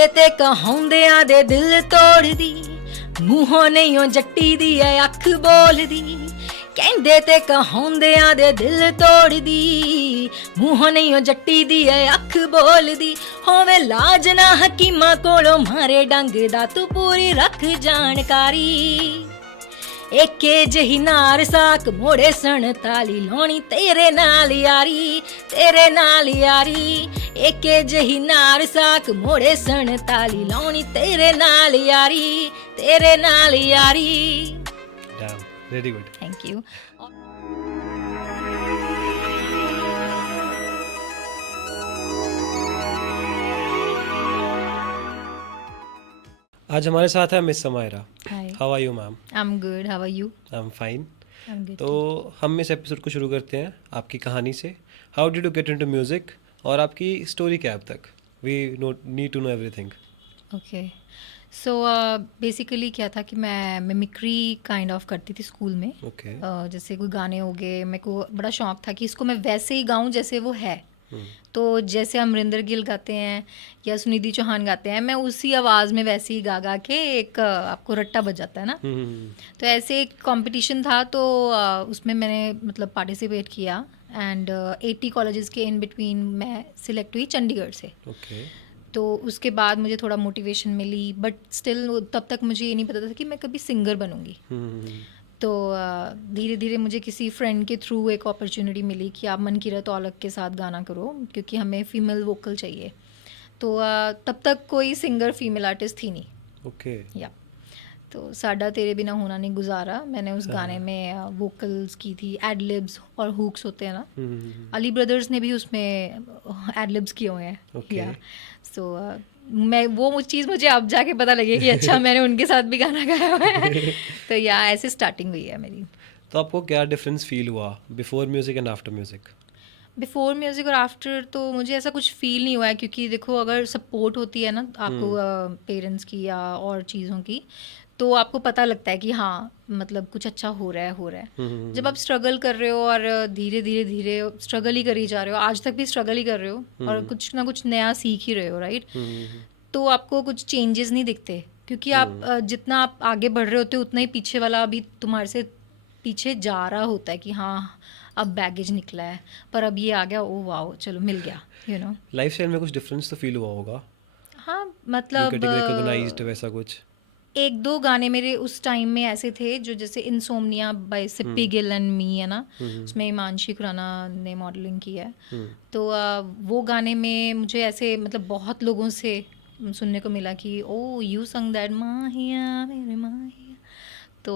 ਕਹਿੰਦੇ ਤੇ ਕਹਾਉਂਦਿਆਂ ਦੇ ਦਿਲ ਤੋੜਦੀ, ਮੂੰਹੋਂ ਨਹੀਂ ਓ ਜੱਟੀ ਦੀ ਐ ਅੱਖ ਬੋਲਦੀ। ਕਹਿੰਦੇ ਤੇ ਕਹਾਉਂਦਿਆਂ ਦੇ ਦਿਲ ਤੋੜਦੀ, ਮੂੰਹੋਂ ਨਹੀਂ ਓ ਜੱਟੀ ਦੀ ਐ ਅੱਖ ਬੋਲਦੀ। ਹੋਵੇ ਲਾਜ ਨਾ ਹਕੀਮਾਂ ਕੋਲੋਂ ਮਾਰੇ ਡੰਗ ਦਾ ਤੂੰ ਪੂਰੀ ਰੱਖ ਜਾਣਕਾਰੀ। ਏਕੇ ਜਹੀ ਨਾਰ ਸਾਕ ਮੋੜੇ 47 ਲਾਉਣੀ ਤੇਰੇ ਨਾਲ ਯਾਰੀ, ਤੇਰੇ ਨਾਲ ਯਾਰੀ। ਏਕੇ ਜਹੀ ਨਾਰ ਸਾਕ ਮੋੜੇ 47 ਲਾਉਣੀ ਤੇਰੇ ਨਾਲ ਯਾਰੀ, ਤੇਰੇ ਨਾਲ ਯਾਰੀ। Damn, very good. Thank you. आज हमारे साथ है miss Samaira. Hi, how are you ma'am? I am good, how are you? I am fine. I am good. तो हम इस एपिसोड को शुरू करते हैं आपकी कहानी से। How did you get into music और आपकी स्टोरी क्या है अब तक? We need to know everything. Okay, so basically क्या था कि मैं मिमिक्री काइंड ऑफ करती थी स्कूल में। ओके। जैसे कोई गाने हो गए, मेरे को बड़ा शौक था कि इसको मैं वैसे ही गाऊं जैसे वो है। तो जैसे अमरिंदर गिल गाते हैं या सुनिधि चौहान गाते हैं, मैं उसी आवाज़ में वैसे ही गा गा के एक आपको रट्टा बज जाता है ना। तो ऐसे एक कंपटीशन था, तो उसमें मैंने मतलब पार्टिसिपेट किया एंड 80 कॉलेजेस के इन बिटवीन मैं सिलेक्ट हुई चंडीगढ़ से। ओके। तो उसके बाद मुझे थोड़ा मोटिवेशन मिली, बट स्टिल तब तक मुझे ये नहीं पता था कि मैं कभी सिंगर बनूंगी। तो धीरे धीरे मुझे किसी फ्रेंड के थ्रू एक अपॉर्चुनिटी मिली कि आप मनकीरत औलख के साथ गाना करो, क्योंकि हमें फीमेल वोकल चाहिए। तो तब तक कोई सिंगर फीमेल आर्टिस्ट थी नहीं। ओके। या तो साडा तेरे बिना होना नहीं गुजारा, मैंने उस गाने में वोकल्स की थी। एडलिब्स और हुक्स होते हैं ना, अली ब्रदर्स ने भी उसमें एडलिब्स किए हुए हैं। Okay. या सो मैं वो चीज़ मुझे अब जाके पता लगी कि अच्छा मैंने उनके साथ भी गाना गाया हुआ है। तो या ऐसे स्टार्टिंग हुई है मेरी। तो आपको क्या डिफरेंस फील हुआ before music and after music? Before music और आफ्टर तो मुझे ऐसा कुछ फील नहीं हुआ है, क्योंकि देखो अगर सपोर्ट होती है ना आपको पेरेंट्स की या और चीज़ों की, तो आपको पता लगता है कि हाँ मतलब कुछ अच्छा हो रहा है, हो रहा है। जब आप स्ट्रगल कर रहे हो और धीरे धीरे धीरे स्ट्रगल ही कर ही जा रहे हो, आज तक भी स्ट्रगल ही कर रहे हो और कुछ ना कुछ नया सीख ही रहे हो, राइट? तो आपको कुछ चेंजेस नहीं दिखते, क्योंकि आप जितना आप आगे बढ़ रहे होते हो उतना ही पीछे वाला अभी तुम्हारे से पीछे जा रहा होता है कि हाँ अब बैगेज निकला है, पर अब ये आ गया, ओ वाओ चलो मिल गया, यू नो। लाइफ स्टाइल में कुछ डिफरेंस तो फील हुआ होगा? हाँ मतलब रिकॉग्नाइज्ड वैसा कुछ? एक दो गाने मेरे उस टाइम में ऐसे थे जो जैसे insomnia by Sippy Gill and me है ना, उसमें हिमांशी खुराना ने मॉडलिंग की है। तो वो गाने में मुझे ऐसे मतलब बहुत लोगों से सुनने को मिला कि ओ यू संग दैट माहिया मेरे माहिया। तो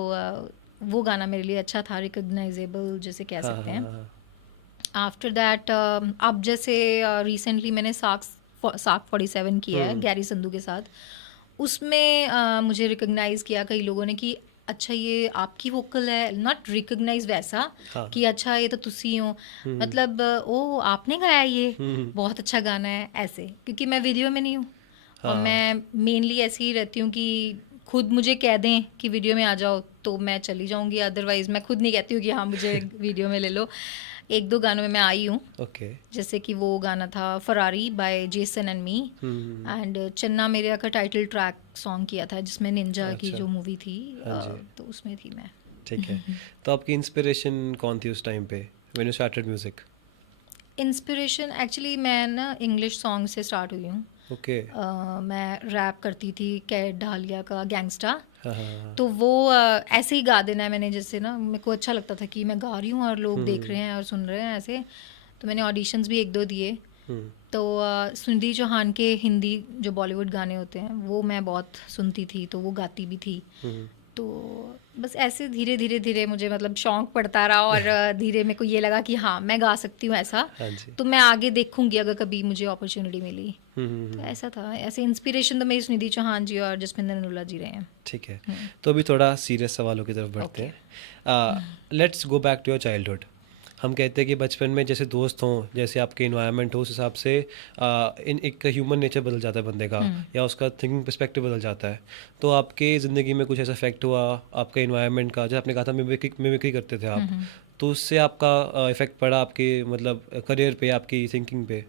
वो गाना मेरे लिए अच्छा था, रिकॉग्नाइजेबल जैसे कह सकते हैं। आफ्टर दैट अब जैसे रिसेंटली मैंने साक 47 किया है गैरी संधू के साथ। उसमें मुझे रिकॉग्नाइज किया कई लोगों ने कि अच्छा ये आपकी वोकल है, नॉट रिकॉग्नाइज वैसा कि अच्छा ये तो तुसी हो, मतलब ओ आपने गाया ये, बहुत अच्छा गाना है ऐसे, क्योंकि मैं वीडियो में नहीं हूँ। और मैं मेनली ऐसी ही रहती हूँ कि खुद मुझे कह दें कि वीडियो में आ जाओ तो मैं चली जाऊँगी, अदरवाइज मैं खुद नहीं कहती हूँ कि हाँ मुझे वीडियो में ले लो। एक दो गानों में मैं आई हूँ। ओके। जैसे कि वो गाना था Ferrari bye Jason and me, and Channa Mereya का टाइटल ट्रैक सॉन्ग किया था जिसमें निंजा की जो मूवी थी, तो उसमें थी मैं। ठीक है। तो आपकी इंस्पिरेशन कौन थी उस टाइम पे when you started music? Inspiration actually मैं ना इंग्लिश सॉन्ग से स्टार्ट हुई हूँ। ओके। मैं रैप करती थी कैट ढालिया का गैंगस्टा। हाँ। तो वो ऐसे ही गा देना है मैंने, जैसे ना मेरे को अच्छा लगता था कि मैं गा रही हूँ और लोग देख रहे हैं और सुन रहे हैं ऐसे। तो मैंने ऑडिशंस भी एक दो दिए। तो सुनिधि चौहान के हिंदी जो बॉलीवुड गाने होते हैं वो मैं बहुत सुनती थी, तो वो गाती भी थी। तो बस ऐसे धीरे धीरे धीरे मुझे मतलब शौक पड़ता रहा और धीरे मेरे को ये लगा कि हाँ मैं गा सकती हूँ ऐसा। तो मैं आगे देखूंगी अगर कभी मुझे अपॉर्चुनिटी मिली। तो ऐसा था। ऐसे इंस्पिरेशन तो मेरी सुनिधि चौहान जी और जसमिंदर नरूला जी रहे हैं। ठीक है। तो अभी थोड़ा सीरियस सवालों की तरफ बढ़ते हैं। Let's go back to your childhood. हम कहते हैं कि बचपन में जैसे दोस्त हों, जैसे आपके इन्वायरमेंट हो, उस हिसाब से इन एक ह्यूमन नेचर बदल जाता है बंदे का, या उसका थिंकिंग पर्सपेक्टिव बदल जाता है। तो आपके ज़िंदगी में कुछ ऐसा इफेक्ट हुआ आपके इन्वायरमेंट का? जैसे आपने कहा था मिमिक्री करते थे आप, तो उससे आपका इफेक्ट पड़ा आपके मतलब करियर पे, आपकी थिंकिंग पे?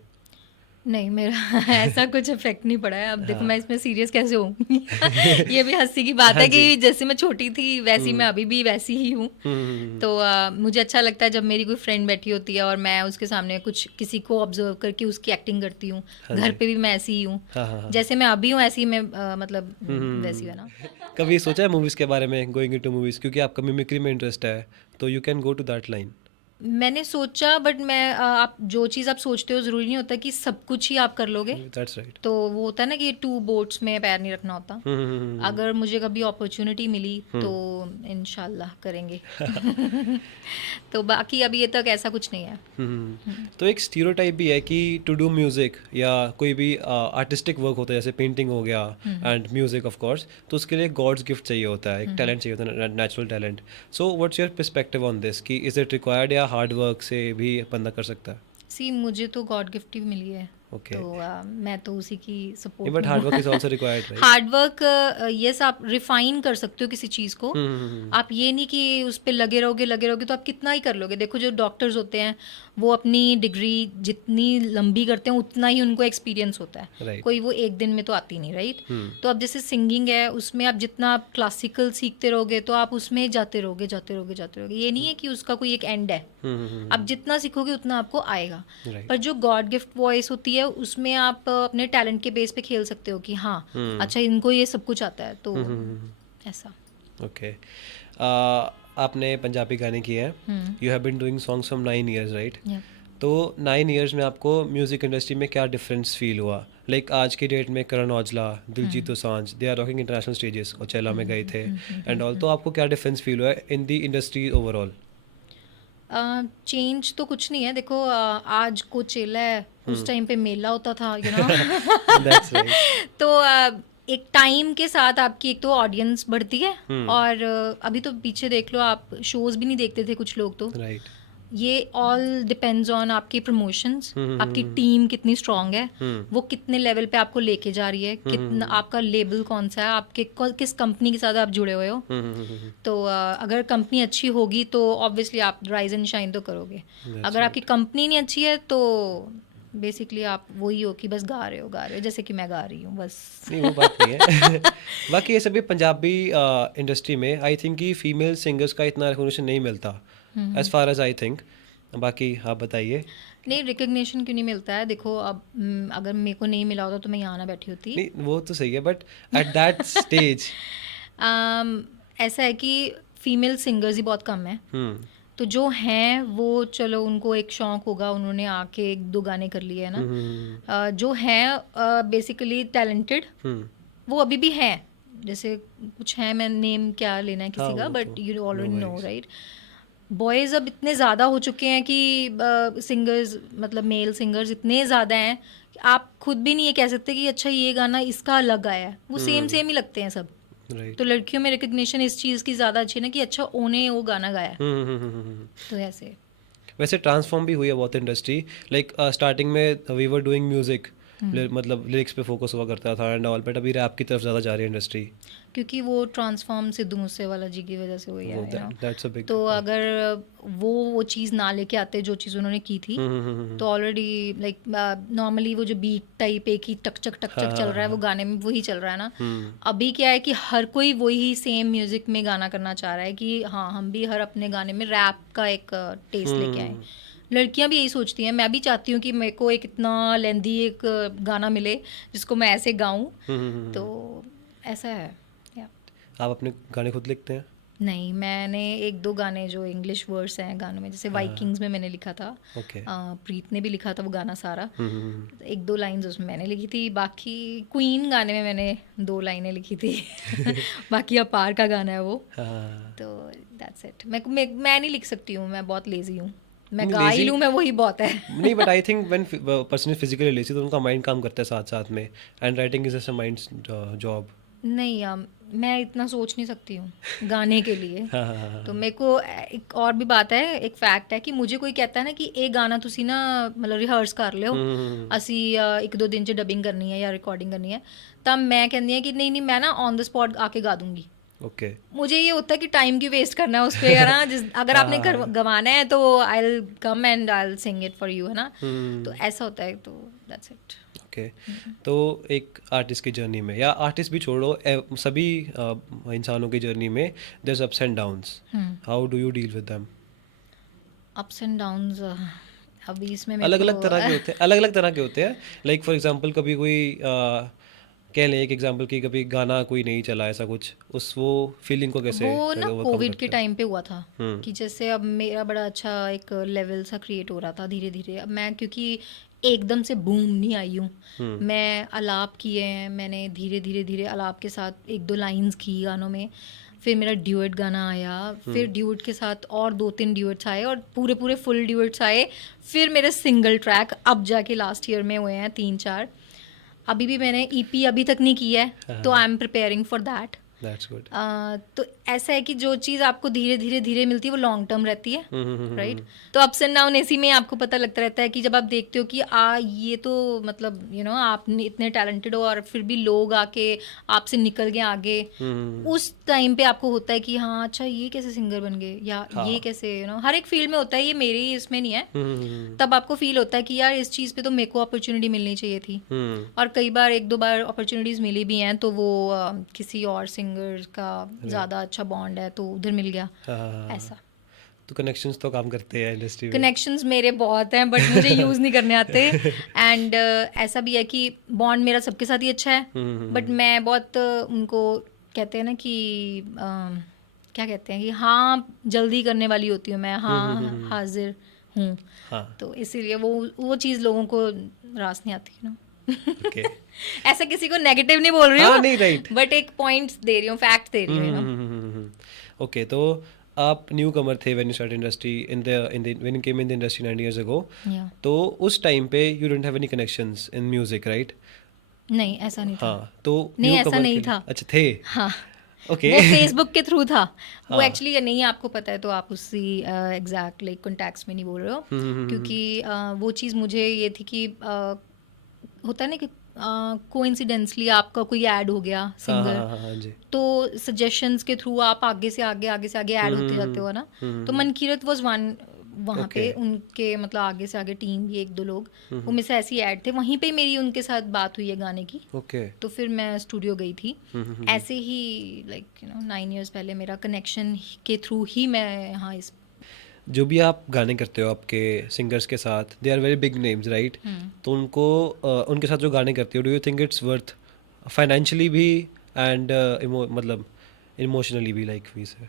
नहीं, मेरा ऐसा कुछ इफेक्ट नहीं पड़ा है। अब देखो मैं इसमें सीरियस कैसे होऊंगी ये भी हंसी की बात हाँ है जी। कि जैसे मैं छोटी थी वैसी मैं अभी भी वैसी ही हूँ। हम्म, तो मुझे अच्छा लगता है जब मेरी कोई फ्रेंड बैठी होती है और मैं उसके सामने कुछ किसी को ऑब्जर्व करके उसकी एक्टिंग करती हूँ। हाँ घर जी। पे भी मैं ऐसी ही हूँ, हाँ हाँ हाँ। जैसे मैं अभी हूँ ऐसी ही मैं मतलब वैसी है ना। कभी सोचा है मूवीज के बारे में, गोइंग इनटू मूवीज, क्योंकि आपका मिमिक्री में इंटरेस्ट है, तो you can go to that line. मैंने सोचा बट मैं आप जो चीज़ आप सोचते हो ज़रूरी नहीं होता कि सब कुछ ही आप कर लोगे। That's right. तो वो होता है ना कि 2 बोट्स में पैर नहीं रखना होता। अगर मुझे कभी अपॉर्चुनिटी मिली तो इंशाल्लाह करेंगे तो बाकी अभी ये तक ऐसा कुछ नहीं है। तो एक स्टीरियोटाइप भी है कि टू डू म्यूजिक या कोई भी आर्टिस्टिक वर्क होता है, जैसे पेंटिंग हो गया एंड म्यूजिक ऑफ कोर्स, तो उसके लिए गॉड्स गिफ्ट चाहिए होता है, एक टैलेंट चाहिए होता है, natural talent. So what's your perspective on this, कि इज इट रिक्वायर्ड या हार्ड वर्क से भी बंदा कर सकता है? सी मुझे तो गॉड गिफ्ट ही मिली है। ओके। तो मैं तो उसी की नहीं, सपोर्ट बट में हार्ड वर्क हूँ is also required, right? Hard work yes, आप रिफाइन कर सकते हो किसी चीज़ को। आप ये नहीं कि उस पे लगे रहोगे तो आप कितना ही कर लोगे। देखो जो डॉक्टर्स होते हैं वो अपनी डिग्री जितनी लंबी करते हैं उतना ही उनको एक्सपीरियंस होता है। राइट। कोई वो एक दिन में तो आती नहीं, राइट? तो अब जैसे सिंगिंग है उसमें आप जितना आप क्लासिकल सीखते रहोगे तो आप उसमें जाते रहोगे जाते रहोगे जाते रहोगे। ये नहीं है कि उसका कोई एक एंड है। आप जितना सीखोगे उतना आपको आएगा। राइट। पर जो गॉड गिफ्ट वॉइस होती है उसमें आप अपने टैलेंट के बेस पे खेल सकते हो कि हाँ अच्छा इनको ये सब कुछ आता है, तो ऐसा। ओके। आपने पंजाबी गाने किए हैं, you have been doing songs from 9 years, right? Yeah. तो 9 years में आपको म्यूज़िक इंडस्ट्री में क्या डिफरेंस फील हुआ? लाइक आज की डेट में Karan Aujla, Diljit Dosanjh, they are rocking international stages, Coachella में गए थे एंड ऑल, तो आपको क्या डिफरेंस फील हुआ in the industry overall? Change तो कुछ नहीं है। देखो आज कोचेला है, उस टाइम पे मेला होता था दैट्स राइट। तो एक टाइम के साथ आपकी एक तो ऑडियंस बढ़ती है और अभी तो पीछे देख लो आप, शोज भी नहीं देखते थे कुछ लोग तो। राइट। ये ऑल डिपेंड्स ऑन आपके प्रमोशंस, आपकी टीम कितनी स्ट्रांग है, वो कितने लेवल पे आपको लेके जा रही है, कितना आपका लेबल कौन सा है, आपके किस कंपनी के साथ आप जुड़े हुए हो। तो अगर कंपनी अच्छी होगी तो ऑब्वियसली आप राइज एंड शाइन तो करोगे। अगर आपकी कंपनी नहीं अच्छी है तो बेसिकली आप वही हो कि बस गा रहे हो जैसे कि मैं गा रही हूँ बस। नहीं, वो बात नहीं है। बाकी ये सभी पंजाबी इंडस्ट्री में आई थिंक कि फीमेल सिंगर्स का इतना रिकॉग्निशन नहीं मिलता, as far as I think. बाकी आप बताइए। नहीं, रिकग्निशन क्यों नहीं मिलता है? देखो अब अगर मेरे को नहीं मिला होता तो मैं यहाँ ना बैठी होती। नहीं, वो तो सही है, बट एट दैट स्टेज ऐसा है कि फीमेल सिंगर्स ही बहुत कम है। तो जो हैं वो चलो उनको एक शौक होगा, उन्होंने आके 1-2 गाने कर लिए है ना। जो हैं बेसिकली टैलेंटेड वो अभी भी हैं। जैसे कुछ हैं, मैं नेम क्या लेना है किसी हाँ, का, वो बट तो you no already know worries। Right. Boys अब इतने ज़्यादा हो चुके हैं कि सिंगर्स मतलब मेल सिंगर्स इतने ज़्यादा हैं कि आप खुद भी नहीं ये कह सकते कि अच्छा ये गाना इसका अलग आया है। वो सेम सेम ही लगते हैं सब। राइट। तो लड़कियों में रिकग्निशन इस चीज़ की ज़्यादा अच्छी है ना कि अच्छा उन्हें वो गाना गाया है। तो ऐसे वैसे ट्रांसफॉर्म भी हुई है बहुत इंडस्ट्री, लाइक स्टार्टिंग में वी वर डूइंग म्यूजिक, मतलब लिरिक्स पे फोकस हुआ करता था एंड ऑल, बट अभी रैप की तरफ ज़्यादा जा रही है इंडस्ट्री। क्योंकि वो ट्रांसफॉर्म सिद्धू मूसेवाला जी की वजह से हुई है, you know। That's a big. तो अगर वो चीज़ ना लेके आते जो चीज़ उन्होंने की थी तो ऑलरेडी लाइक नॉर्मली वो जो बीट टाइप एक ही टक चक चल रहा है वो गाने में वही चल रहा है ना। अभी क्या है कि हर कोई वही सेम म्यूजिक में गाना करना चाह रहा है कि हाँ हम भी हर अपने गाने में रैप का एक टेस्ट लेके आए। लड़कियां भी यही सोचती हैं, मैं भी चाहती हूँ कि मेरे को एक इतना लेंदी एक गाना मिले जिसको मैं ऐसे गाऊं। तो ऐसा है। आप अपने गाने खुद लिखते हैं? नहीं, मैंने 1-2 गाने जो इंग्लिश वर्ड्स हैं गानों में, जैसे वाइकिंग्स में मैंने लिखा था। ओके। प्रीत ने भी लिखा था वो गाना सारा। 1-2 लाइंस उसमें मैंने लिखी थी। बाकी क्वीन गाने में मैंने 2 लाइनें लिखी थी बाकी अपार का गाना है वो। तो दैट्स इट। मैं नहीं लिख सकती हूँ, मैं बहुत लेजी हूँ। मैं गा ही लूँ मैं वही बहुत है नहीं, but I think when person is physically lazy तो उनका माइंड काम करता है साथ साथ में, and writing is just a mind job. नहीं मैं इतना सोच नहीं सकती हूँ गाने के लिए। तो मेरे को एक और भी बात है, एक फैक्ट है कि मुझे कोई कहता है ना कि एक गाना तुसी ना मतलब रिहर्स कर लियो, असी 1-2 दिन च डबिंग करनी है या रिकॉर्डिंग करनी है, तब मैं कहनी है कि नहीं मैं ना ऑन द स्पॉट आके गा दूंगी। ओके। मुझे ये होता है कि टाइम क्यों वेस्ट करना है उस पे, है ना, अगर आपने गवाना है तो I will come and I will sing it for you, है ना, तो ऐसा होता है, तो दैट्स इट। ओके। तो एक आर्टिस्ट की जर्नी में, या आर्टिस्ट भी छोड़ो, सभी इंसानों की जर्नी में there is ups and downs, how do you deal with them? Ups and downs, अभी इसमें मेरे अलग अलग को तरह के होते हैं, अलग अलग तरह के होते हैं। लाइक फॉर एग्जांपल कभी कोई कह लें एक एग्जांपल कि कभी गाना कोई नहीं चला, ऐसा कुछ, उस वो फीलिंग को कैसे वो ना ओवरकम कोविड के करते हो? टाइम पे हुआ था कि जैसे अब मेरा बड़ा अच्छा एक लेवल सा क्रिएट हो रहा था धीरे धीरे। अब मैं क्योंकि एकदम से बूम नहीं आई हूँ, मैं अलाप किए हैं, मैंने धीरे धीरे धीरे अलाप के साथ एक दो लाइंस की गानों में, फिर मेरा ड्यूएट गाना आया, फिर ड्यूएट के साथ और 2-3 ड्यूएट्स आए और पूरे पूरे फुल ड्यूएट्स आए, फिर मेरे सिंगल ट्रैक अब जाके लास्ट ईयर में हुए हैं 3-4। अभी भी मैंने ईपी अभी तक नहीं की है, तो I am preparing for that. That's good. तो ऐसा है कि जो चीज़ आपको धीरे धीरे धीरे मिलती है वो लॉन्ग टर्म रहती है, राइट। तो अप्स एंड डाउन इसी में आपको पता लगता रहता है कि जब आप देखते हो कि ये तो मतलब आप इतने टैलेंटेड हो और फिर भी लोग आके आपसे निकल गए आगे, उस टाइम पे आपको होता है कि हाँ अच्छा ये कैसे सिंगर बन गए, या ये कैसे हर एक फील्ड में होता है, ये मेरी इसमें नहीं है। तब आपको फील होता है कि यार इस चीज़ पे तो मेरे को अपॉर्चुनिटी मिलनी चाहिए थी, और कई बार 1-2 बार अपॉर्चुनिटीज़ मिली भी हैं, तो वो किसी और सिंगर का ज़्यादा अच्छा बॉन्ड है तो उधर मिल गया, ऐसा। तो कनेक्शंस तो काम करते हैं इंडस्ट्री में। कनेक्शंस मेरे बहुत हैं बट मुझे यूज़ नहीं करने आते, एंड ऐसा भी है कि बॉन्ड मेरा सबके साथ ही अच्छा है, बट मैं बहुत उनको कहते हैं ना कि क्या कहते हैं कि हाँ जल्दी करने वाली होती हूँ मैं, हाँ हाजिर हूँ, तो इसीलिए वो चीज़ लोगों को रास नहीं आती ना। ओके। ऐसा किसी को नेगेटिव नहीं बोल रही हाँ, हूँ, नहीं, राइट। बट एक पॉइंट्स दे रही हूँ, फैक्ट दे रही हूँ, ओके। तो आप न्यू कमर थे when you start industry in the when you came in the industry 9 years ago। या तो उस टाइम पे you didn't have any connections in music, right? नहीं ऐसा नहीं था, हाँ, तो नहीं न्यू ऐसा कमर नहीं के लिए था, अच्छा थे। हाँ ओके। वो फेसबुक के थ्रू था, वो हाँ। एक्चुअली नहीं आपको पता है तो आप उसी एग्जैक्ट लाइक कॉन्टैक्ट्स में नहीं बोल रहे हो, क्योंकि वो चीज़ मुझे ये थी कि होता है ना कि कोइंसिडेंसली आपका कोई ऐड हो गया हाँ सिंगर, हाँ हाँ हाँ जी। तो सजेशंस के थ्रू आप आगे से आगे ऐड होते जाते हो ना, तो मनकीरत वाज वन, वहाँ पे Okay. उनके मतलब आगे से आगे टीम भी 1-2 लोग वो में से ऐसी ऐड थे, वहीं पे मेरी उनके साथ बात हुई है गाने की, ओके। तो फिर मैं स्टूडियो गई थी, ऐसे ही लाइक 9 years पहले मेरा कनेक्शन के थ्रू ही मैं यहाँ इस जो भी आप गाने करते हो आपके सिंगर्स के साथ, they are very big names, right? तो उनको उनके साथ जो गाने करते हो, do you think it's worth financially भी एंड मतलब इमोशनली भी, लाइक वी से?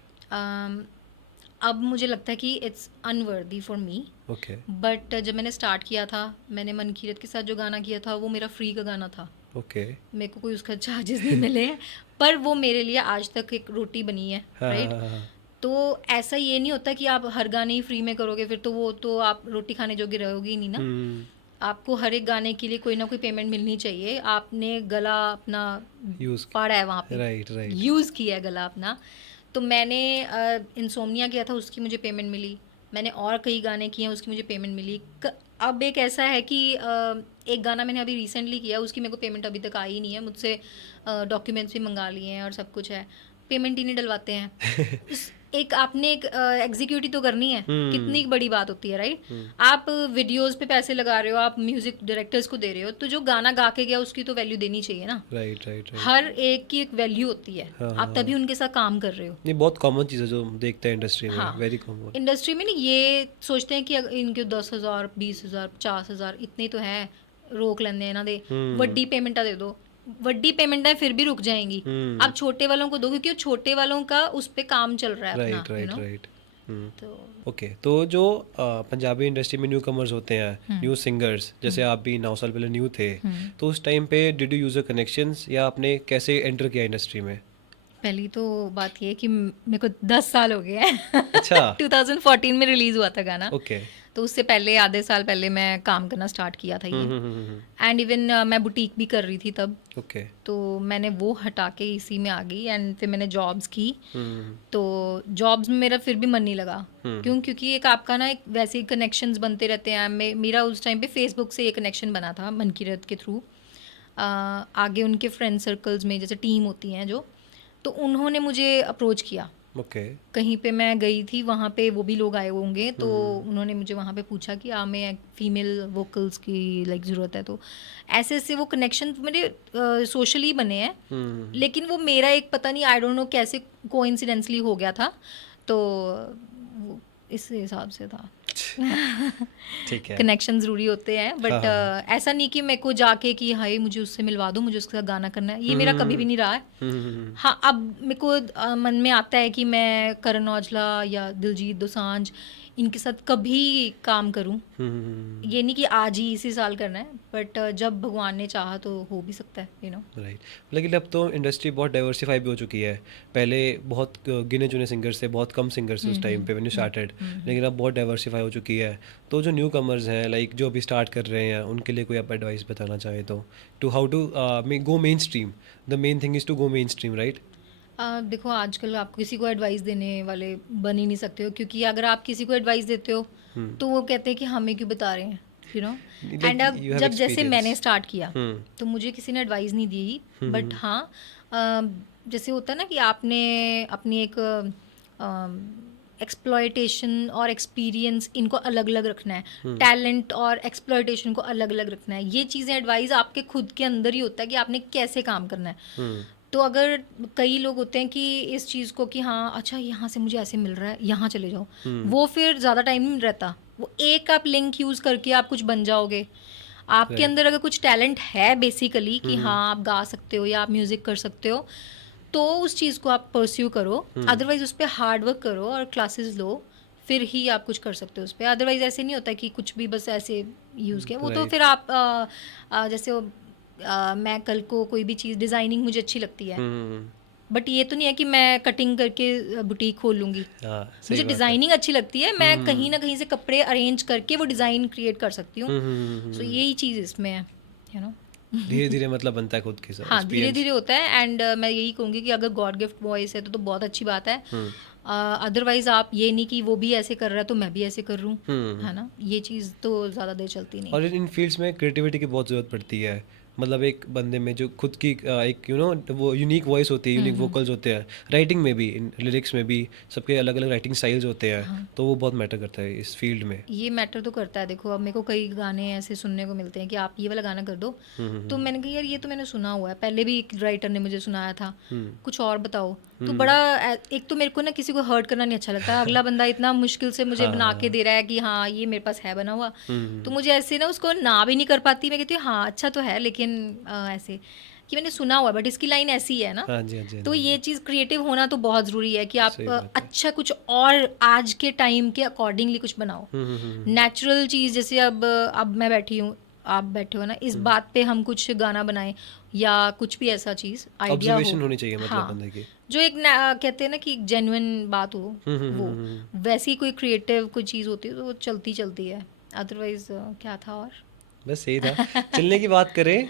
अब मुझे लगता है कि it's unworthy for me, okay. But जब मैंने स्टार्ट किया था, मैंने मनकीरत के साथ जो गाना किया था वो मेरा फ्री का गाना था, ओके। मेरे को कोई उसका चार्जेस नहीं मिले हैं, पर वो मेरे लिए आज तक एक रोटी बनी है, हाँ राइट। हाँ हाँ। तो ऐसा ये नहीं होता कि आप हर गाने ही फ्री में करोगे, फिर तो वो तो आप रोटी खाने जोगे रहोगे ही नहीं ना, आपको हर एक गाने के लिए कोई ना कोई पेमेंट मिलनी चाहिए, आपने गला अपना यूज। पाड़ा है वहाँ पे, राइट राइट। यूज़ किया है गला अपना, तो मैंने इंसोम्निया किया था उसकी मुझे पेमेंट मिली, मैंने और कई गाने किए हैं उसकी मुझे पेमेंट मिली। अब एक ऐसा है कि एक गाना मैंने अभी रिसेंटली किया, उसकी मेरे को पेमेंट अभी तक आई नहीं है, मुझसे डॉक्यूमेंट्स भी मंगा लिए हैं और सब कुछ है, पेमेंट ही नहीं डलवाते हैं। एक आपने एक एग्जीक्यूटिव तो करनी है, कितनी बड़ी बात होती है, राइट। आप वीडियोस पे पैसे लगा रहे हो, आप म्यूजिक डायरेक्टर्स को दे रहे हो, तो जो गाना गा के गया उसकी तो वैल्यू देनी चाहिए ना। Right right right. हर एक की एक वैल्यू होती है, आप तभी उनके साथ काम कर रहे हो। ये बहुत कॉमन चीज़ है जो देखते हैं इंडस्ट्री में, हाँ, वेरी कॉमन। इंडस्ट्री में नहीं ये सोचते हैं कि इनके 10,000 20,000 50,000 इतने तो है, रोक लेंदे हैं ना दे, वड्डी पेमेंटा दे दो, वड्डी पेमेंट है फिर भी रुक जाएंगी, आप छोटे वालों को दो, क्योंकि वो छोटे वालों का उस पे काम चल रहा है राइट अपना, राइट राइट। तो ओके। तो जो पंजाबी इंडस्ट्री में न्यू कमर्स होते हैं, न्यू सिंगर्स, जैसे आप भी 9 साल पहले न्यू थे, तो उस टाइम पे डिड यू यूज कनेक्शंस, या आपने कैसे एंटर किया इंडस्ट्री में? पहली तो बात ये है कि मेरे को 10 साल हो गए हैं। अच्छा। 2014 में रिलीज हुआ था गाना, ओके। तो उससे पहले आधे साल पहले मैं काम करना स्टार्ट किया था ये, एंड इवन मैं बुटीक भी कर रही थी तब, ओके। तो मैंने वो हटा के इसी में आ गई, एंड फिर मैंने जॉब्स की, तो जॉब्स में मेरा फिर भी मन नहीं लगा, क्योंकि एक आपका ना एक वैसे ही कनेक्शंस बनते रहते हैं। मेरा उस टाइम पे फेसबुक से एक कनेक्शन बना था मनकीरत के थ्रू, आगे उनके फ्रेंड सर्कल्स में जैसे टीम होती हैं जो, तो उन्होंने मुझे अप्रोच किया, ओके। कहीं पे मैं गई थी, वहाँ पे वो भी लोग आए होंगे, तो उन्होंने मुझे वहाँ पे पूछा कि हमें फीमेल वोकल्स की लाइक ज़रूरत है। तो ऐसे ऐसे वो कनेक्शन मेरे सोशली बने हैं, लेकिन वो मेरा एक पता नहीं आई डोंट नो कैसे कोइंसिडेंसली हो गया था, तो वो इस हिसाब से था। ठीक है। कनेक्शन ज़रूरी होते हैं, हाँ, बट हाँ। ऐसा नहीं कि मेरे को जाके कि हाय मुझे उससे मिलवा दो, मुझे उसके साथ गाना करना है, ये मेरा कभी भी नहीं रहा है। हाँ, अब मेरे को मन में आता है कि मैं करण औजला या दिलजीत दोसांझ इनके साथ कभी काम करूं। ये नहीं कि आज ही इसी साल करना है, बट जब भगवान ने चाहा तो हो भी सकता है, यू नो। राइट। लेकिन अब तो इंडस्ट्री बहुत डाइवर्सिफाई भी हो चुकी है। पहले बहुत गिने चुने सिंगर्स थे, बहुत कम सिंगर्स थे उस टाइम पे व्हेन यू स्टार्टेड, लेकिन अब बहुत डाइवर्सिफाई हो चुकी है। तो जो न्यू कमर्स हैं, लाइक जो अभी स्टार्ट कर रहे हैं, उनके लिए कोई आप एडवाइस बताना चाहें तो, to how to go mainstream. The main thing is to go mainstream, right? देखो आजकल आप किसी को एडवाइस देने वाले बन ही नहीं सकते हो, क्योंकि अगर आप किसी को एडवाइस देते हो तो वो कहते हैं कि हमें क्यों बता रहे हैं, यू नो। Like, एंड अब you have जब जैसे experience. मैंने स्टार्ट किया हम्म। तो मुझे किसी ने एडवाइस नहीं दी, बट हाँ जैसे होता है ना कि आपने अपनी एक एक्सप्लॉयटेशन और एक्सपीरियंस इनको अलग अलग रखना है, टैलेंट और एक्सप्लॉयटेशन को अलग अलग रखना है। ये चीज़ें एडवाइस आपके खुद के अंदर ही होता है कि आपने कैसे काम करना है। तो अगर कई लोग होते हैं कि इस चीज़ को कि हाँ अच्छा यहाँ से मुझे ऐसे मिल रहा है, यहाँ चले जाओ, वो फिर ज़्यादा टाइम नहीं रहता। वो एक आप लिंक यूज़ करके आप कुछ बन जाओगे। आपके अंदर अगर कुछ टैलेंट है बेसिकली कि हाँ आप गा सकते हो या आप म्यूज़िक कर सकते हो, तो उस चीज़ को आप परस्यू करो। अदरवाइज उस पर हार्ड वर्क करो और क्लासेस लो, फिर ही आप कुछ कर सकते हो उस पर। अदरवाइज ऐसे नहीं होता कि कुछ भी बस ऐसे यूज़ किया, वो तो Right. फिर आप जैसे मैं कल को कोई भी चीज़ डिज़ाइनिंग मुझे अच्छी लगती है, बट ये तो नहीं है कि मैं कटिंग करके बुटीक खोल लूँगी। हाँ, सही मुझे बात है। डिज़ाइनिंग अच्छी लगती है, मैं कहीं ना कहीं से कपड़े अरेंज करके वो डिज़ाइन क्रिएट कर सकती हूँ। सो यही चीज़ इसमें है, यू नो। धीरे धीरे मतलब बनता है खुद के साथ हाँ, धीरे एक्सपीरियंस। धीरे होता है। एंड मैं यही कहूँगी कि अगर गॉड गिफ्ट वॉइस है तो बहुत अच्छी बात है। अदरवाइज आप ये नहीं कि वो भी ऐसे कर रहा है तो मैं भी ऐसे कर रूँ, है ना। ये चीज़ तो ज़्यादा देर चलती नहीं। और इन फील्ड्स में क्रिएटिविटी की बहुत ज़रूरत पड़ती है। मतलब एक बंदे में जो खुद की एक वो यूनिक वॉइस होती है, यूनिक वोकल्स होते हैं। राइटिंग में भी, लिरिक्स में भी सबके अलग अलग राइटिंग स्टाइल्स होते हैं, तो वो बहुत मैटर करता है इस फील्ड में। ये मैटर तो करता है। देखो अब मेरे को कई गाने ऐसे सुनने को मिलते हैं कि आप ये वाला गाना कर दो, तो मैंने कहा यार ये तो मैंने सुना हुआ है, पहले भी एक राइटर ने मुझे सुनाया था, कुछ और बताओ। तो बड़ा एक तो मेरे को ना किसी को हर्ट करना नहीं अच्छा लगता। अगला बंदा इतना मुश्किल से मुझे बना के दे रहा है कि हाँ ये मेरे पास है बना हुआ, तो मुझे ऐसे ना उसको ना भी नहीं कर पाती। मैं कहती हूँ हाँ अच्छा तो है, लेकिन ऐसे कि मैंने सुना हुआ है बट इसकी लाइन ऐसी है ना। हाँ जी, हाँ जी, हाँ तो जी। ये चीज़ क्रिएटिव होना तो बहुत ज़रूरी है कि आप सही बात है। अच्छा कुछ और आज के टाइम के अकॉर्डिंगली कुछ बनाओ। नेचुरल चीज़ जैसे अब मैं बैठी हूँ, आप बैठे हो ना, इस बात पे हम कुछ गाना बनाएं या कुछ भी ऐसा चीज़ आइडिया ऑब्जर्वेशन हो। होनी चाहिए मतलब हाँ, बंदे की। जो एक कहते हैं ना कि जेन्युइन बात हो, वो वैसी कोई क्रिएटिव कोई चीज़ होती है तो वो चलती चलती है। अदरवाइज क्या था और बस यही था। चलने की बात करें,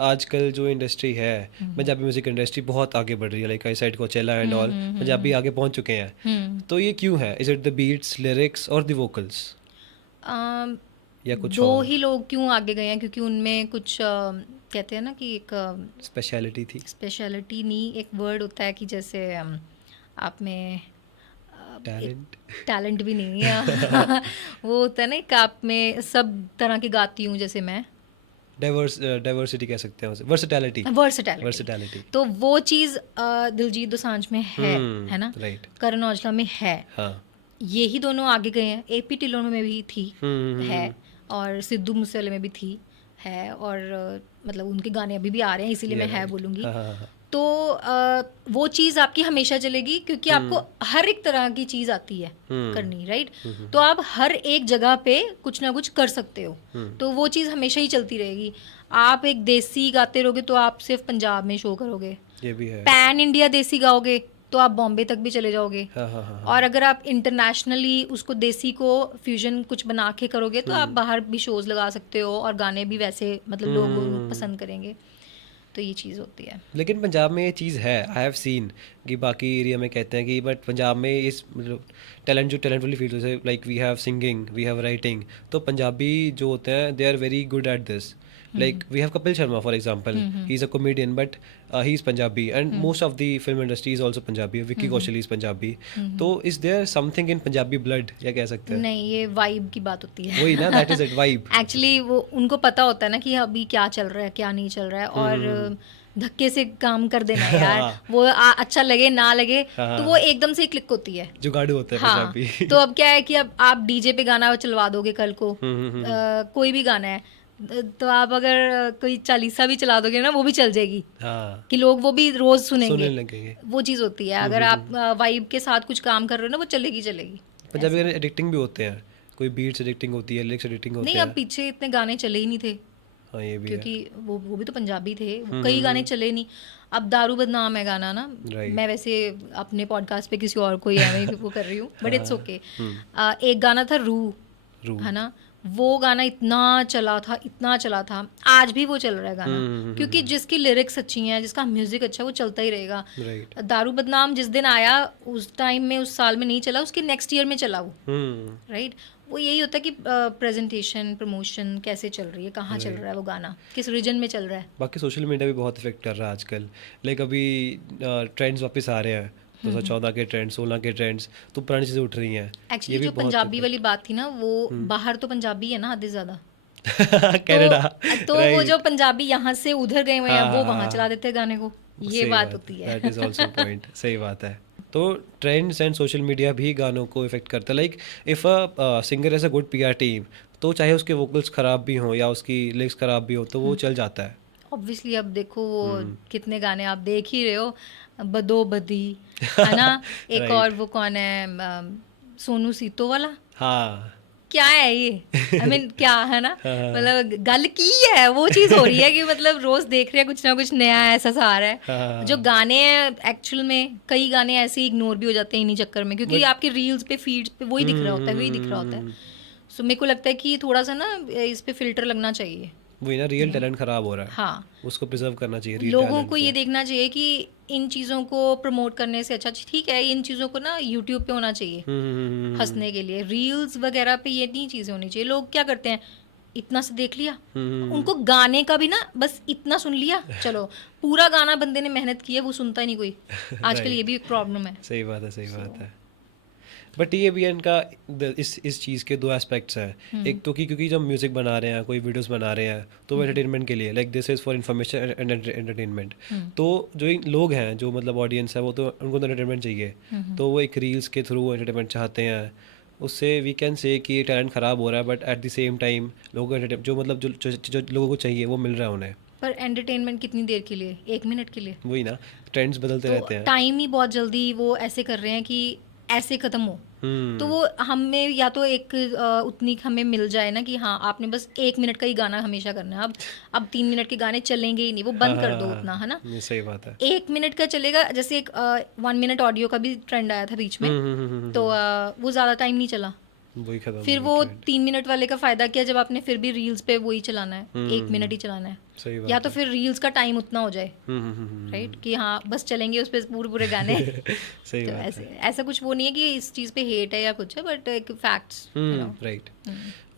आजकल जो इंडस्ट्री है, पंजाबी म्यूजिक इंडस्ट्री बहुत आगे बढ़ रही है। Like I said Coachella and all, Punjabi आगे पहुंच चुके हैं। तो ये क्यों है? Is it the beats, lyrics और द वोकल्स, या कुछ दो और ही लोग क्यों आगे गए हैं, क्योंकि उनमें कुछ कहते हैं ना कि एक स्पेशलिटी थी? स्पेशलिटी नहीं, एक वर्ड होता है कि जैसे आप में टैलेंट? टैलेंट भी नहीं है। वो होता है ना एक आप में सब तरह की गाती हूँ, जैसे मैं डाइवर्सिटी कह सकते हैं उसे, वर्सेटैलिटी। वर्सटैलिटी। वर्सेटैलिटी, तो वो चीज़ दिलजीत दोसांझ में है ना, राइट। करण औजला में है। हाँ। यही दोनों आगे गए हैं। एपी टिल्लों में भी थी, है, और सिद्धू मूसेवाले में भी थी, है, और मतलब उनके गाने अभी भी आ रहे हैं, इसीलिए मैं है बोलूँगी। हाँ। तो वो चीज़ आपकी हमेशा चलेगी, क्योंकि आपको हर एक तरह की चीज़ आती है करनी, राइट। तो आप हर एक जगह पे कुछ ना कुछ कर सकते हो, तो वो चीज़ हमेशा ही चलती रहेगी। आप एक देसी गाते रहोगे तो आप सिर्फ पंजाब में शो करोगे, ये भी है। पैन इंडिया देसी गाओगे तो आप बॉम्बे तक भी चले जाओगे। हाँ। और अगर आप इंटरनेशनली उसको देसी को फ्यूजन कुछ बना के करोगे तो आप बाहर भी शोज लगा सकते हो और गाने भी वैसे मतलब लोग पसंद करेंगे। तो ये चीज़ होती है। लेकिन पंजाब में ये चीज़ है, आई हैव सीन कि बाकी एरिया में कहते हैं कि बट पंजाब में इस मतलब टैलेंट वाली फील्ड से, like we have singing, we have writing, तो पंजाबी जो होते हैं they are very good at this. Like we have Kapil Sharma, for example. He's a comedian, but he's Punjabi, and most of the film industry is also Punjabi. Vicky Kaushal is Punjabi. तो is there something in Punjabi blood, या कह सकते हैं? नहीं, ये vibe की बात होती है। वही ना, that is it, vibe. Actually वो उनको पता होता है ना कि अभी क्या चल रहा है, क्या नहीं चल रहा है, और धक्के से काम कर देना है यार। वो अच्छा लगे ना लगे, तो वो एकदम से क्लिक होती है। जुगाड़ू होते हैं हाँ, पंजाबी। तो अब क्या है कि अब आप डीजे पे गाना चलवा दोगे कल को, कोई भी गाना है, तो आप अगर कोई चालीसा भी चला दोगे ना, वो भी चल जाएगी, हाँ, कि लोग वो भी रोज सुनने सुनेंगे। लगेंगे। वो चीज़ होती है, अगर आप वाइब के साथ कुछ काम कर रहे हो ना, वो चलेगी चलेगी। पंजाबी गाने एडिक्टिंग भी होते हैं, कोई बीट्स एडिक्टिंग होती है, लिरिक्स एडिक्टिंग होते नहीं, हैं। अब पीछे इतने गाने चले ही नहीं थे, हाँ, ये भी है। क्योंकि वो भी तो पंजाबी थे, कई गाने चले नहीं। अब दारू बदनाम है गाना ना, Right. मैं वैसे अपने पॉडकास्ट पे किसी और को ही ऐਵੇਂ वो कर रही हूँ, बट इट्स ओके। एक गाना था रू, रू। है ना, वो गाना इतना चला था, इतना चला था, आज भी वो चल रहा है गाना, क्योंकि जिसकी लिरिक्स अच्छी हैं, जिसका म्यूजिक अच्छा है, वो चलता ही रहेगा। राइट। दारू बदनाम जिस दिन आया, उस टाइम में, उस साल में नहीं चला, उसके नेक्स्ट ईयर में चला वो, राइट। वो यही होता है कि प्रेजेंटेशन, प्रमोशन कैसे चल रही है, कहाँ चल रहा है वो गाना, किस रीजन में चल रहा है। बाकी सोशल मीडिया भी बहुत इफेक्ट कर रहा है आजकल। लाइक अभी ट्रेंड्स वापस आ रहे हैं, 2014 के ट्रेंड्स, 16 के ट्रेंड्स, तो पुरानी चीज़ें उठ रही हैं। एक्चुअली जो पंजाबी वाली बात थी ना, वो बाहर तो पंजाबी है ना आधे ज्यादा, कनाडा। तो वो जो पंजाबी यहाँ से उधर गए हुए हैं, वो वहाँ चला देते हैं गाने को, ये बात होती है। दैट इज आल्सो पॉइंट, सही बात है। तो ट्रेंड्स एंड सोशल मीडिया भी गानों को इफेक्ट करता है। Like if a singer has a good PR team, तो चाहे उसके वोकल्स खराब भी हों या उसकी लिरिक्स खराब भी हो, तो वो चल जाता है। ऑब्वियसली अब देखो वो कितने गाने आप देख ही रहे हो, बदो बदी है ना, एक और वो कौन है, सोनू सीतो वाला, हाँ, क्या है ये, आई मीन क्या है ना, मतलब गल की है, वो चीज़ हो रही है कि मतलब रोज देख रहे हैं कुछ ना कुछ नया ऐसा सा आ रहा है। जो गाने हैं एक्चुअल में, कई गाने ऐसे ही इग्नोर भी हो जाते हैं इन्हीं चक्कर में, क्योंकि आपके रील्स पे, फीड्स पे वही दिख रहा होता है, वही दिख रहा होता है। सो मेरे को लगता है कि थोड़ा सा ना इस पे फिल्टर लगना चाहिए। वही ना, रियल टैलेंट खराब हो रहा है, हाँ, उसको प्रिजर्व करना चाहिए। real लोगों talent को ये देखना चाहिए कि इन चीज़ों को प्रमोट करने से अच्छा, ठीक है, इन चीज़ों को ना यूट्यूब पे होना चाहिए हंसने के लिए, रील्स वगैरह पे ये नहीं चीज़ें होनी चाहिए। लोग क्या करते हैं, इतना से देख लिया, उनको गाने का भी ना बस इतना सुन लिया, चलो पूरा गाना बंदे ने मेहनत की है, वो सुनता ही नहीं कोई। आजकल ये भी एक प्रॉब्लम है। सही बात है, सही बात है। बट ये भी है इनका, इस चीज़ के दो एस्पेक्ट्स हैं। एक तो कि क्योंकि जब म्यूज़िक बना रहे हैं, कोई वीडियोस बना रहे हैं, तो वो एंटरटेनमेंट के लिए, like this is for information and entertainment. तो जो लोग हैं, जो मतलब ऑडियंस है, वो तो उनको तो एंटरटेनमेंट चाहिए, तो वो एक रील्स के थ्रू एंटरटेनमेंट चाहते हैं। उससे वी कैन से कि टैलेंट ख़राब हो रहा है, but at the same time लोगों को जो मतलब जो लोगों को चाहिए वो मिल रहा है उन्हें। पर एंटरटेनमेंट कितनी देर के लिए, 1 मिनट के लिए? वही ना, ट्रेंड्स बदलते रहते हैं। टाइम ही बहुत जल्दी वो ऐसे कर रहे हैं कि ऐसे खत्म हो, तो वो हमें या तो एक उतनी हमें मिल जाए ना कि हाँ आपने बस 1 मिनट का ही गाना हमेशा करना है। अब 3 मिनट के गाने चलेंगे ही नहीं, वो बंद कर दो उतना, है ना। ये सही बात है। 1 मिनट का चलेगा, जैसे एक 1 मिनट ऑडियो का भी ट्रेंड आया था बीच में, तो वो ज़्यादा टाइम नहीं चला, वही खत्म। फिर वो 3 मिनट वाले का फायदा क्या, जब आपने फिर भी रील्स पे वही चलाना है, 1 मिनट ही चलाना है, सही बात या तो फिर रील्स का टाइम उतना हो जाए, राइट, कि हाँ बस चलेंगे उस पर पूरे गाने। सही तो बात ऐसे ऐसा कुछ वो नहीं है कि इस चीज़ पे हेट है या कुछ है, बट एक facts, right.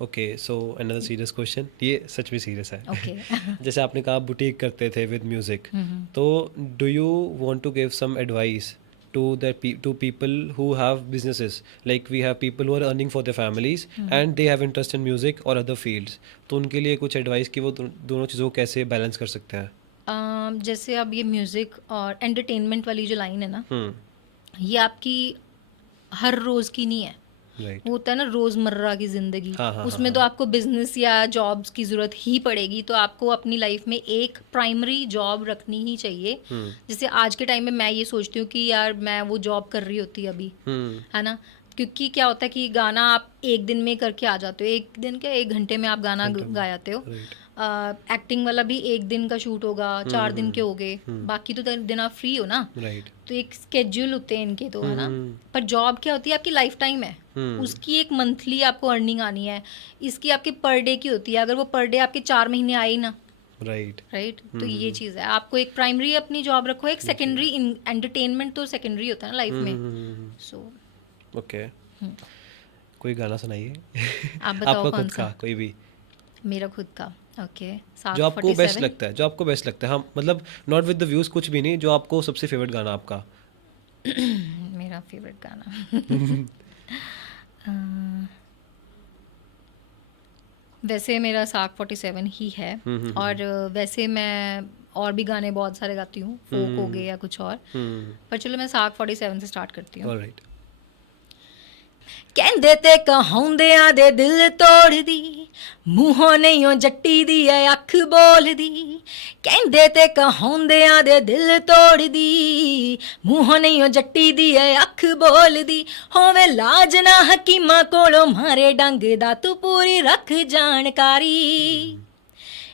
Okay, so another serious question, ये सच में सीरियस है। ओके। जैसे आपने कहा बुटीक करते थे विद म्यूजिक, तो do you want to give some advice to people who have businesses, like we have people who are earning for their families and they have interest in music or other fields, तो उनके लिए कुछ advice कि वो दोनों चीज़ों को कैसे बैलेंस कर सकते हैं? जैसे अब ये म्यूज़िक और एंटरटेनमेंट वाली जो लाइन है ना, ये आपकी हर रोज़ की नहीं है, राइट। वो होता है ना रोज़मर्रा की ज़िंदगी, हाँ, उसमें तो आपको बिजनेस या जॉब्स की ज़रूरत ही पड़ेगी, तो आपको अपनी लाइफ में एक प्राइमरी जॉब रखनी ही चाहिए। जैसे आज के टाइम में मैं ये सोचती हूँ कि यार मैं वो जॉब कर रही होती अभी, है ना, क्योंकि क्या होता है कि गाना आप एक दिन में करके आ जाते हो, एक दिन क्या 1 घंटे में आप गाना गा जाते हो। एक्टिंग वाला भी 1 दिन का शूट होगा, 4 दिन के हो गए, बाकी तो दिन आप फ्री हो ना, राइट। तो एक स्केड्यूल होते हैं इनके, तो है ना। पर जॉब क्या होती है, आपकी लाइफ टाइम है, उसकी एक मंथली आपको अर्निंग आनी है, इसकी आपकी पर डे की होती है, अगर वो पर डे आपके 4 महीने आए ना, राइट। तो ये चीज़ है, आपको एक प्राइमरी अपनी जॉब रखो, एक सेकेंडरी एंटरटेनमेंट तो सेकेंडरी होता है ना लाइफ में। सो ओके, कोई गाना सुनाइए। आप बताओ आपका कौन खुद सा? का कोई भी। मेरा खुद का ओके जो आपको बेस्ट लगता है, जो आपको बेस्ट लगता है, हम मतलब नॉट विद द व्यूज, कुछ भी नहीं, जो आपको सबसे फेवरेट गाना आपका। मेरा फेवरेट गाना वैसे मेरा साग 47 ही है। और वैसे मैं और भी गाने बहुत सारे गाती हूँ, फोक हो गए या कुछ और, पर चलो मैं साग 47 से स्टार्ट करती हूँ। ऑलराइट। ਕਹਿੰਦੇ ਤੇ ਕਹਾਉਂਦਿਆਂ ਦੇ ਦਿਲ ਤੋੜਦੀ, ਮੂੰਹੋਂ ਨਹੀਂ ਉਹ ਜੱਟੀ ਦੀ ਐ ਅੱਖ ਬੋਲਦੀ। ਕਹਿੰਦੇ ਤੇ ਕਹਾਉਂਦਿਆਂ ਦੇ ਦਿਲ ਤੋੜਦੀ, ਮੂੰਹੋਂ ਨਹੀਂ ਉਹ ਜੱਟੀ ਦੀ ਐ ਅੱਖ ਬੋਲਦੀ। ਹੋਵੇ ਲਾਜ ਨਾ ਹਕੀਮਾਂ ਕੋਲੋਂ ਮਾਰੇ ਡੰਗ ਦਾ ਤੂੰ ਪੂਰੀ ਰੱਖ ਜਾਣਕਾਰੀ।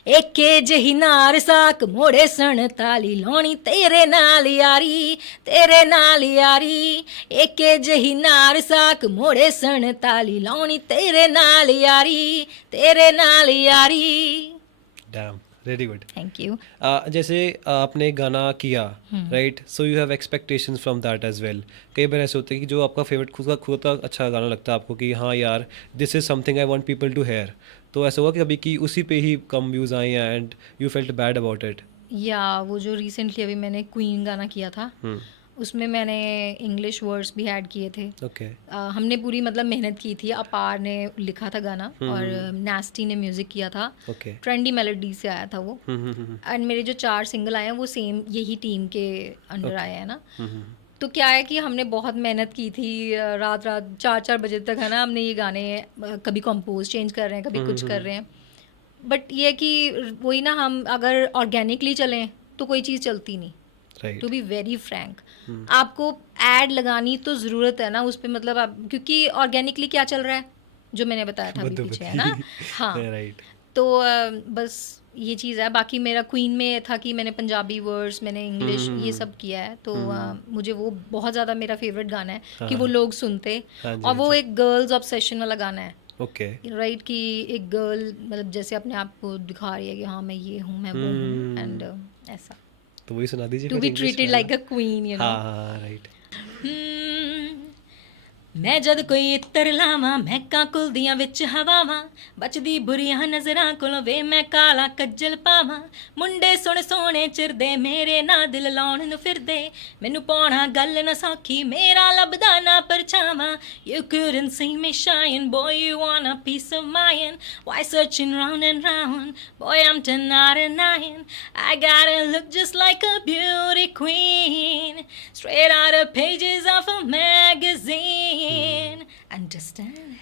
ਏਕੇ ਜਿਹੀ ਨਾਰ ਸਾਕ ਮੋੜੇ 47 ਲਾਉਣੀ ਤੇਰੇ ਨਾਲ ਯਾਰੀ, ਤੇਰੇ ਨਾਲ ਯਾਰੀ। ਏਕੇ ਜਿਹੀ ਨਾਰ ਸਾਕ ਮੋੜੇ 47 ਲਾਉਣੀ ਤੇਰੇ ਨਾਲ ਯਾਰੀ, ਤੇਰੇ ਨਾਲ ਯਾਰੀ। Damn, very good. Thank you. जैसे आपने गाना किया, right, so you have expectations from that as well. कई बार ऐसे होते हैं कि जो आपका फेवरेट खुद का अच्छा गाना लगता है आपको कि हाँ यार this is something I want people to hear, तो ऐसा हुआ कि कभी कि उसी पे ही कम व्यूज़ आए हैं and you felt bad about it? या वो जो रिसेंटली अभी मैंने क्वीन गाना किया था, उसमें मैंने इंग्लिश वर्ड्स भी ऐड किए थे। ओके। हमने पूरी मतलब मेहनत की थी। अपार ने लिखा था गाना और नास्टी ने म्यूजिक किया था। ओके। ट्रेंडी मेलोडी से आया था वो। एंड मेरे जो 4 सिंगल आए हैं वो सेम यही टीम के अंडर आए हैं ना। तो क्या है कि हमने बहुत मेहनत की थी, रात 4-4 बजे तक है ना, हमने ये गाने कभी कंपोज चेंज कर रहे हैं, कभी कुछ कर रहे हैं। बट ये कि वही ना, हम अगर ऑर्गेनिकली चलें तो कोई चीज़ चलती नहीं। टू बी वेरी फ्रैंक, आपको एड लगानी तो ज़रूरत है ना उस पर, मतलब आप, क्योंकि ऑर्गेनिकली क्या चल रहा है जो मैंने बताया था अभी पीछे, है ना। हाँ, राइट। तो बस ये चीज़ है। बाकी मेरा क्वीन में था कि मैंने पंजाबी वर्ड्स, मैंने इंग्लिश ये सब किया है, तो मुझे वो बहुत ज़्यादा मेरा फेवरेट गाना है कि वो लोग सुनते। और वो एक गर्ल्स ऑब्सेशन वाला गाना है। ओके। राइट, कि एक गर्ल मतलब जैसे अपने आप को दिखा रही है कि हाँ मैं ये हूँ, मैं वो हूँ, एंड ऐसा। तो वही सुना दीजिए। To be treated like a queen, you know. हाँ, राइट। मैं जद कोई इत्र लावां, महकां घुलदियां विच हवावां, बचदी बुरियां नज़रां कोलों वे मैं काला कज्जल पावां। मुंडे सुण सोहणे चिरदे मेरे ना दिल लाउण नूं फिरदे, मैनूं पाउणा गल ना सौखी मेरा लभदा ना परछावां। You couldn't see me shine, boy you want a piece of mine, why searching round and round, boy I'm 10 out of 9. I gotta look just like a beauty queen, straight out of pages of a magazine. Understand?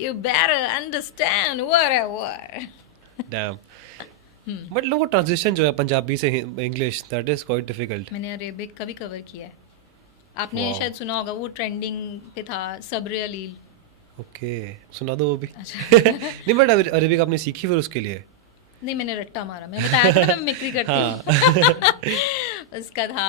You better understand what I want. Dam. But लोगों transition जो है पंजाबी से English, that is quite difficult. मैंने Arabic का भी cover किया है, आपने शायद सुना होगा, वो ट्रेंडिंग पे था, सब्र अलील। ओके, सुना दो वो भी। नहीं, बट अरेबिक आपने सीखी फिर उसके लिए? नहीं, मैंने रट्टा मारा, मैंने बताया था ना मैं मिक्री करती हूँ। उसका था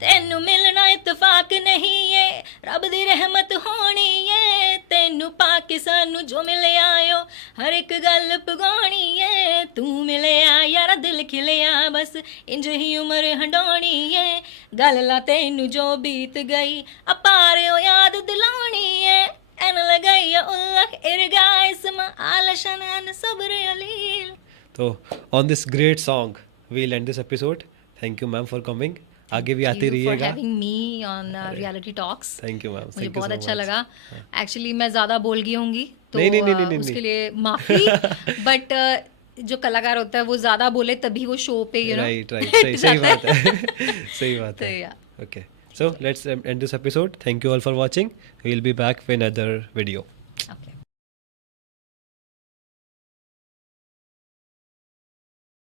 ਤੈਨੂੰ ਮਿਲਣਾ ਇਤਫਾਕ ਨਹੀਂ ਏ, ਰੱਬ ਦੀ ਰਹਿਮਤ ਹੋਣੀ ਏ, ਤੈਨੂੰ ਪਾ ਕੇ ਸਾਨੂੰ ਜੋ ਮਿਲਿਆ ਓ ਹਰ ਇੱਕ ਗੱਲ ਪਗਾਉਣੀ ਏ, ਤੂੰ ਮਿਲਿਆ ਯਾਰਾ ਦਿਲ ਖਿਲਿਆ ਬਸ ਇੰਜ ਹੀ ਉਮਰ ਹੰਡਾਉਣੀ ਏ, ਗੱਲ ਲਾ ਤੈਨੂੰ ਜੋ ਬੀਤ ਗਈ ਅਪਾਰਿਓ ਯਾਦ ਦਿਲਾਉਣੀ ਏ, ਐਨ ਲਗਾਈ ਉਲਕ ਇਰਗਾ ਇਸਮਾ ਆਲਸ਼ਨ ਅਨ ਸਬਰ ਅਲੀਲ। तो on this great song we'll end this episode. Thank you ma'am for coming. आगे भी आते रहिएगा। for having me on reality talks. Thank you ma'am, मुझे बहुत अच्छा लगा। एक्चुअली मैं ज़्यादा बोल गई होंगी तो नहीं, उसके लिए माफ़ी। बट जो कलाकार होता है वो ज़्यादा बोले तभी वो शो पे राइट सही बात है। सही बात है। Okay, so let's end this episode. Thank you all for watching. We will be back with another video.